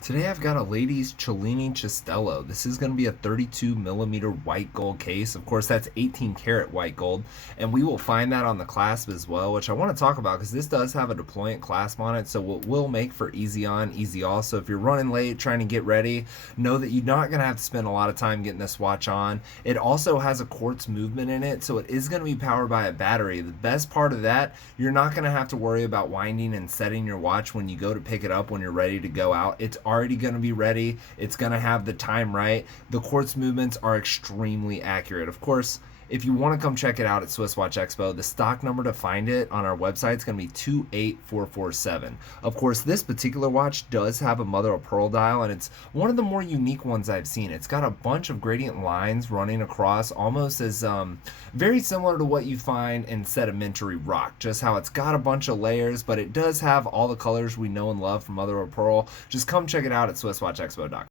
Today I've got a ladies Cellini Cestello. This is going to be a 32 millimeter white gold case. Of course, that's 18 karat white gold, and we will find that on the clasp as well, which I want to talk about because this does have a deployant clasp on it, so it will make for easy on, easy off. So if you're running late, trying to get ready, know that you're not going to have to spend a lot of time getting this watch on. It also has a quartz movement in it, so it is going to be powered by a battery. The best part of that, you're not going to have to worry about winding and setting your watch when you go to pick it up when you're ready to go out. It's already going to be ready. It's going to have the time right. The quartz movements are extremely accurate. Of course, if you want to come check it out at SwissWatchExpo, the stock number to find it on our website is going to be 28447. Of course, this particular watch does have a mother of pearl dial, and it's one of the more unique ones I've seen. It's got a bunch of gradient lines running across, almost as very similar to what you find in sedimentary rock. Just how it's got a bunch of layers, but it does have all the colors we know and love from mother of pearl. Just come check it out at SwissWatchExpo.com.